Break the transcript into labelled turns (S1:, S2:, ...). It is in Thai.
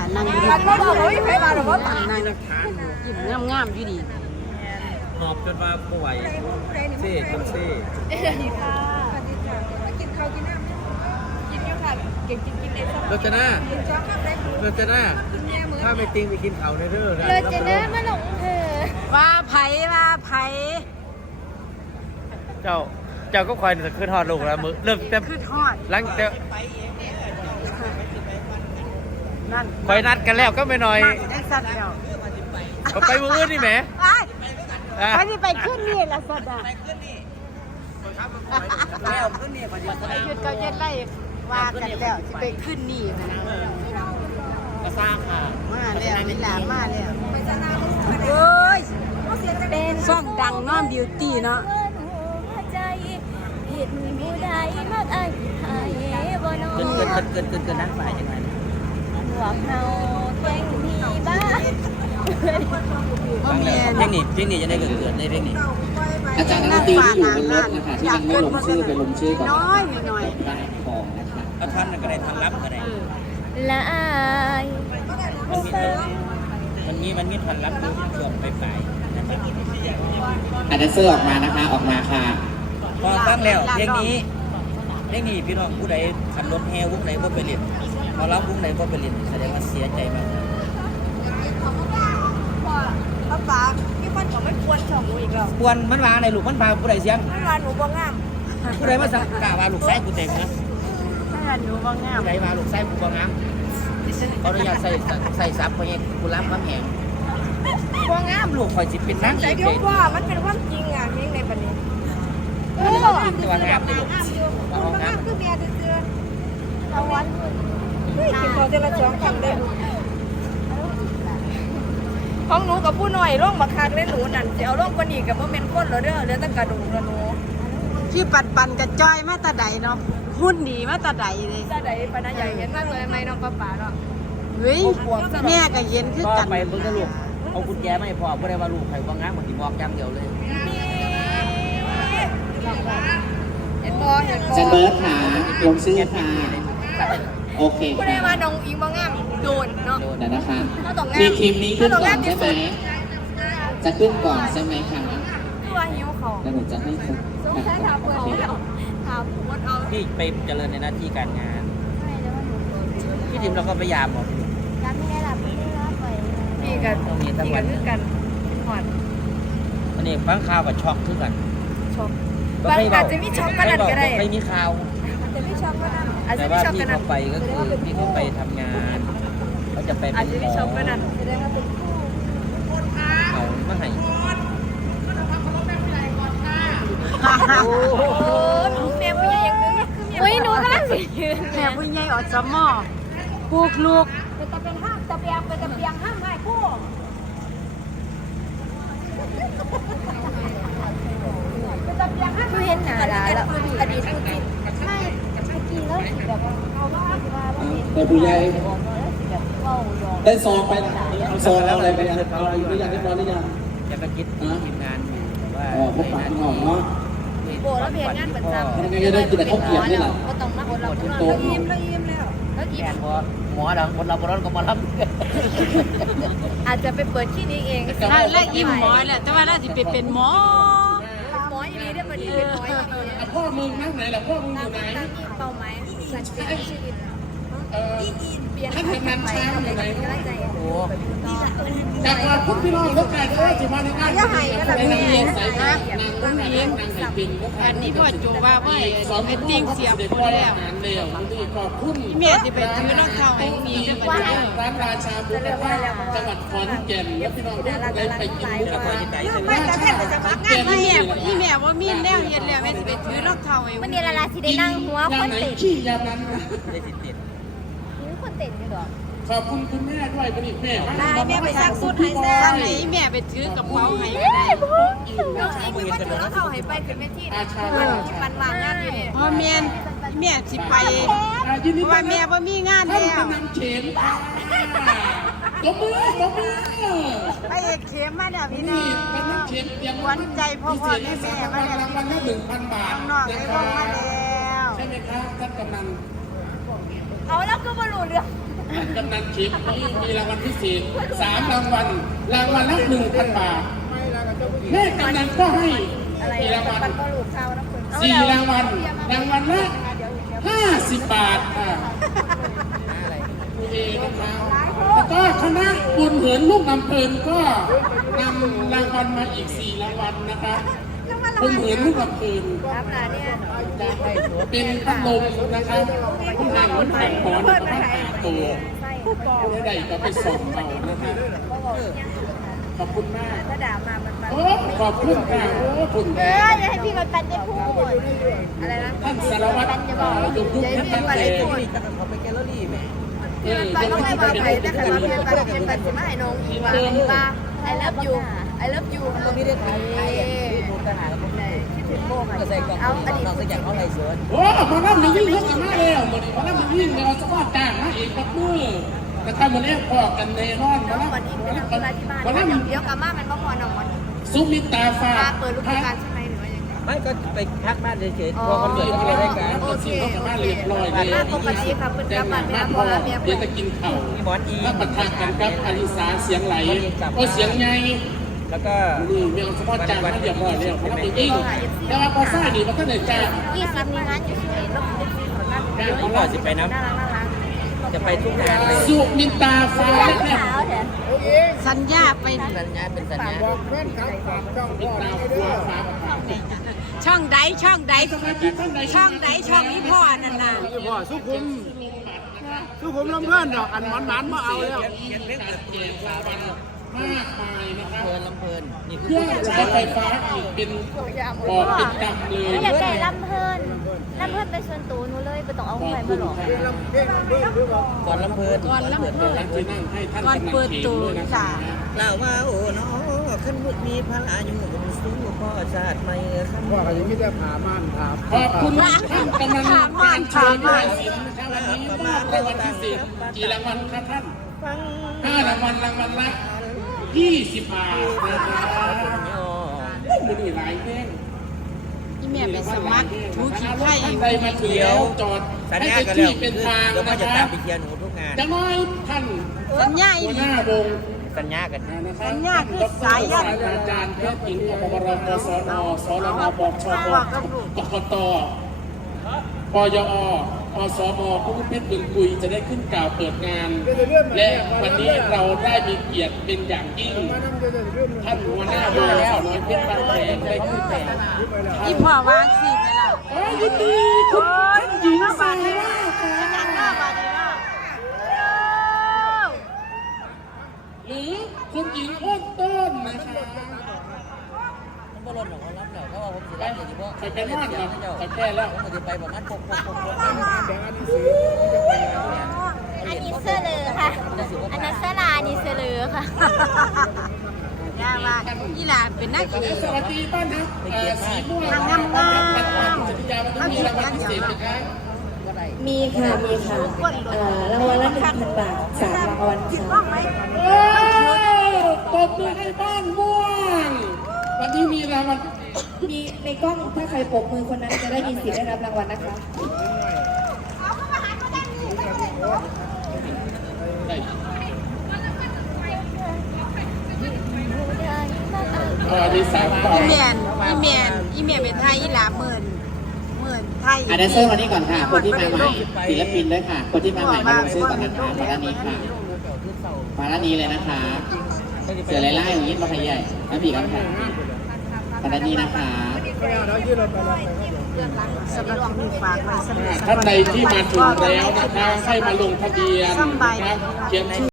S1: นั่งอยู่นั่งยิ้มงามๆอยู่ดี
S2: หอบจนมาป่วยเซ่จนเซ่เราจะหน้าถ้าไม่ติงไปกินเขาในเรื่อง
S3: เราจะได้มาหลงเธอ
S1: ว่าไผ
S2: เจ้าก็คอยจะขึ้นทอดลูกแล้วมือเริ่มเต็ม
S1: คือทอด
S2: หลังจะ
S1: นั่น
S2: คอยนัดกันแล้วก็ไม่น้อย
S1: ได้สัตว์แล้ว
S2: เขาไปมือนี่แหม
S1: ไปที่ไปขึ้นนี่ละสัตว์
S2: แล้วขึ้นนี่พอดี
S1: หยุดก็ยัดไล่ว่ากันแล้วที่ไปขึ้นนี่นะ
S2: ก็สร้างค่ะ
S1: มาแล้วเวลามาแล้วเฮ้ยเป็นซ่องดังน้อมบิวตี้เนาะ
S3: เหตุมีผู้ใดมากอายหายบ่นอน
S2: เกินนั่งฝ่ายยังไง
S3: หวกเฮาแข่งที่บ้าน
S2: เพลงนี้จะได้เกิดในเพลงนี้
S4: อาจารย์นักดนตรีที่อยู่บนรถนะคะที่ยังไม่ลงชื่อไปลงชื่อก่อน
S1: น้อยหน่อย
S4: ได้ของนะคะ
S2: ก็ท่านก็ได้ทันรับก็ได้
S3: ละอาย
S2: มันมีทันรับช่วงไปนะครับ
S4: อันนั้นเสื้อออกมานะคะออกมาค่ะ
S2: พอตั้งแล้วเพลงนี้พี่น้องผู้ใดขับรถแฮวุ้งไหนว่าไปเรียนพอรับวุ้งไหนว่าไปเรียนแสดงว่าเสียใจมาก
S3: ป้าพี่คนเขาไม่ควรชมหนูอีกหรอก
S2: ควรมันมาในลูกมันพาผู้ใดเสียง
S3: มันมาหนูบ่งาม
S2: ผู้ใดมาสังกาว่าลูกไส้กูเต็มนะ
S1: ถ้าหนูบ่งาม
S2: ผู้ใดมาลูกไส้กูบ่งามเขาอนุญาตใส่ซับเพราะงี้กูรับความแหงบ่งามลูกคอยจิเป็นนั่ง
S3: ใจเดียวว่ามันเป็นความจริงอ่ะนี่ในปัจจุบัน
S2: ตัวงามเลยลูก
S3: มันงามคือเมียเตือนเอาวันกินพอเจรจากันได้ของหนูกับผู้หน่อยร่องบักคักเล่นหนูนั่นจะเอาร่องกว่านี้กับว่าเมนก้นเหรอเด้อเรือตั้งกระดูกแล้วหนู
S1: ที่ปันกระจ้อยมาตาใดเนาะหุ่นดีมาตาใดเลย
S3: ตาใดปนาใหญ่เห็นมากเลยไหมน้องป้าเนาะ
S1: เฮ้ยแม่ก็เห็นคือกัน
S2: ไปเพิ่งจะลูกเอากุญแจไม่พอผู้ใดว่าลูกใครว่างามเหมือนที่บอกจำเดียวเลย
S3: เห็นบอ
S4: จันเบิร์ดค่ะลงชื่อค่ะโอเค
S3: ผู้ใดว่าน้องอิงว่างามโดนเนาะ
S4: เดี๋ยวนะคะทีมนี้ขึ้นก่อนใช่ไหมจะขึ้นก่อนใช่ไหมคะ
S3: ตัวหิวเขา
S4: แล้วหนูจะให้คุณ
S3: ต้องใช้ถามเปิดถามพูดเอา
S2: พี่ไปเจริญในหน้าที่การงานพี่ทีมเราก็พยายามหมด
S3: การไม่ได้หลับไม่ได้รับไปพี่กันคือกันหอด
S2: อันนี้ฟังข่าวกับช็อกคือกัน
S3: ช็อกอาจจะมีช็อกกันนั่นก็ได้
S2: ไม่มีข่าว
S3: อาจจะมีช็อกกันนั่นอาจจะ
S2: มีช็อกกันนั่นแต่ว่าพี่เขาไปก็คือพี่เขาไปทำงานเขาจะไป
S3: อาจจะมีช็อกกันนั่นแสดงว่าเป็น
S2: เขาไม่ให้
S3: โอ้โหแม่ผู้ใหญ่ยังนึกอุ้ยหนูก็นั่งสิยืน
S1: แม่ผู้ใหญ่อดสมอปลูกลูก
S3: เป็นตะเป็นห้ามตะเบียงเป็นตะเบียงห้ามให้ผู้เป็นตะเบียงห้ามเห็นหนาแล้วอดีตผู้จิตไม่กินแล้วแบบเอาว่า
S4: แต่ผู้ใหญ่ได้ซองไปเอาซองแล้วอะไรไปเอาอะไรหรือยังเรียบร้อยหรือยัง
S2: จะไปคิดทีมงานว่า
S4: พวกปากหอมเนาะ
S3: โบแล้วเพียงงานประจำ
S4: ทำไงก็ได้กินแต่ข้าวเกรี๊ยวนี่แหละ
S3: ก็ต้องมาคนเราเรายิ้มแล้วแล้วยิ้ม
S2: หมอดังคนเราคนนั้นก็มารับ
S3: อาจจะไปเปิดที่นี้เอง
S1: แล้วยิ้มหมอแหละแต่ว่าเราจะไปเป็นหมอ
S3: หมออย่างนี้ได้มาดีเป็นหมออย่างนี้
S4: พ่อมึงนั่งไหนล่ะพ่อมึงอยู่ไหน
S3: เป้าหมายสัจจะชีวิตเปลี่ยน
S4: ให้เป็นนันช้างอยู่ไหน
S2: โอ้
S4: แต่ก่อนพุทธพี่น้องทุกการก็จะมาในงาน
S3: ก็ให้ก็แบบนี้
S4: นะนางเลี้ยง
S1: อันนี้พ่อโจว่าว่าเป็นติ้งเสียบคนแล้ว
S4: ขอบคุณ
S1: เมียจะไปซื้อน้องเท้าให้มีเรื่องอะไร
S4: ร้านราชาบุรีจังหวัดขอนแก่นแล้วพี่น้องได้ไปกินหมูกระทะ
S1: พี่แม่ว่ามีแนวเย็นแล้วแม่จะไปซื้อน้องเท้าให้
S3: วันนี้ละลาที่ได้นั่งหัวคนติด
S4: ขี้ยานั้น
S2: ได้ติด
S3: คนติดอยู่หรอ
S4: ขอบคุณคุณแม่ด้วยเป็นอีกแม่
S3: แม่ไปซักสุดให้แซ่
S1: ไหนแม่ไปถือกระเป๋าให้ก็ได้
S3: น้องเองก็ถือเขาให้ไปขึ้นเวทีมันวางงานอยู่นี่
S1: พ่อแม่สิไปเพราะว่าแม่ว่ามีงานแล้ว
S4: เข็มตบมือ
S1: ไปเอกเข็มมาเนี่ยพี่น้องหวานใจพ่อแม่มาแล้ว
S4: รางวัลละ 1,000 บาท
S1: น้องได้ลงมาแล้ว
S4: ใช่ไหมครับท่านกำนัน
S3: เอาแล้วก็มาหลุดเรื่อง
S4: กำนันชิปมีรางวัลพิเศษ3 รางวัลรางวัลละ 1,000 บาทแม่กำนันก็ให้กี่รางวัล4 รางวัลรางวัลละ50 บาทค่ะแล้วก็คณะบุญเหินลูกลำเพลินก็นำรางวัลมาอีก4 รางวัลนะคะบุญเหินลูกลำเพลินเป็นพัดลมนะคะผู้นั่งรถแข่งหอนผ้าหาตัวใดก็ไปส่งเอานะคะขอบคุณมากโอ้ขอบคุณค่ะโอ้คุณ
S3: อย่าให้พี่มันปันได้พูดอะไรนะ
S4: ท่านสารวัตรยุคท่านตั้งใจ
S2: เขาไปแกลเลอรี่แม่
S3: ไปก็ไม่มาไปแต่ใครมาเพียนไปจะไม่ให้น้องอีกว่าไอ้เลิฟยูมันไม่ได้ถ่าย
S2: ดูทหารเขา
S3: คิดถึงโบค่ะ
S2: ก็ใส่กล่องเอาอันนี้เขาอยากเขาไล่สวน
S4: โอ้มาแล้วมันวิ่งเขามาแล้วมันวิ่งเราจะว่าจ้างนะเอกกับมือนะครับมันเรียกพอกันในนอนมาแล้ว
S3: วันนี้เป็นทำอะไรที่บ้านเดี๋ยวกลับมามันก็พอนอน
S4: ซุมิตาฟ้า
S3: เปิดลูกการใช่ไหมหรือว่ายังไง
S2: ไม่ก็ไปพักบ้านเฉยๆพอคนเดือดก็ได้กัน
S4: โอเคเขากลับบ้านเรียบร้อยเลย
S3: ปกติครับเป็นกลับบ้าน
S4: พอเดี๋ยวจะกินข้าวแล้วปะทะกันครับอลิสาเสียงไหลก็เสียงไง
S2: แล้วก็
S4: นี่มีองค์สมบัติจ้างมาเรียบร้อยแล้วเขาไปยิ่งแต่ว่าพอซ่าดีมันก็เหนื่อยจ้าง
S3: 20มีงานอยู่ช่วยแล้วเป็นซีของนั่น
S2: พี่พ่อจะไปน้ำจะไปทุกงานเลย
S4: สุมิตาฟ้า
S1: สัญญาไป
S2: สัญญาเป็นสัญญา
S1: ช่องใดช่องนี้พ่อนั่นน่ะ
S5: พ่อสุขุมลำเพื่อนดอกอันหวานมาเอาแล้ว
S4: มากมายนะครับ
S2: ลำเพลินนี่
S4: เครื่องใช้ไฟฟ้าอีกเป็นบอกเป็นดำเลย
S3: อยากได้ลำเพลินเป็นส่วนตัวหนูเลยไม่ต้องเอาใครมาหรอก
S2: ก่อนลำเพลิน
S1: ก่อนเปิดตัวค่ะ
S2: เล่าว่าโอ้น้อขึ้นมุดมีพระอายุสูงพ่อชาติไม่ขั้น
S5: พ่อเขาจะไม่ได้ผ่าม่านผ่า
S4: ขอบคุณท่านกำนันการช่วยด้วยสินนะครับวันนี้มอบรางวัลพิเศษกี่รางวัลครับท่าน5 รางวัลละ20 บาทนะครับไม่ได้หลายแท่ง
S1: อีเมียไปสมัครทุกที่ไทย
S4: ใครมาเที่ยวจอดให้เป็นที่เป็นทาง
S2: นะค
S4: รับ
S2: ไปเที่ยวหนูทุกงาน
S4: จะน้อยท่าน
S1: สัญญา
S4: หัวหน้าวง
S2: สัญญากัน
S1: สัญญาคือสายยัน
S4: อาจารย์แพทย์หญิงปปรกสนสรนบชบกกตปยอสมผู้เพชรบึงคุยจะได้ขึ้นกล่าวเปิดงานและวันนี้เราได้มีเกียรติเป็นอย่างยิ่งท่านหัวหน้าวงสาวน้อยเพชรบางแสนได้ขึ้นกล่าว
S1: อีพ่อวางสิไปแล้ว
S4: ยินดีคุณท่านหญิงสาวหรือคุณหญิงอ้นต้นนะคะ
S2: บอลหรอกเขารับแล้วเขาบอกผมจะรับอย่างนี้เพราะ
S4: ใครเป็นนอนครับใครแค่แล้ว
S2: ผมจะไปประมาณ6
S3: อันนี้เสื้อเลือค่ะอันนั้นเสื้อลานี่เสื้อเลือค่ะ
S1: ย่าว่าอีหลาเป็นนักเอก
S4: สวัสดีป้านะสีม่วง
S1: งาม
S4: จิตยาวันนี้มีรางวัลพิเศษไหมครับ
S3: มีค่ะรางวัลละ 1,000 บาท3 รางวัล
S4: ค่ะตบมือให้บ้านม่วงวันนี้มีรางวัล
S3: มีในกล้องถ้าใครปรบมือคนนั้นจะได้มีสิทธิ์ได้รับรางวัลนะคะ
S4: ที่3
S1: อีเมียเป็นไทยอีหลาหมื่นไทย
S6: แดนเซอร์วันนี้ก่อนค่ะคนที่มาใหม่ศิลปินด้วยค่ะคนที่มาใหม่มาลงชื่อก่อนนะคะมาด้านนี้ค่ะมาด้านนี้เลยนะคะเสือไล่อย่างนี้มาใครใหญ่น้ำผีครับค่ะมาด้านนี้นะคะ
S4: ท่านใดที่มาถึงแล้วนะคะให้มาลงทะเบียนนะครับเขียนชื่อ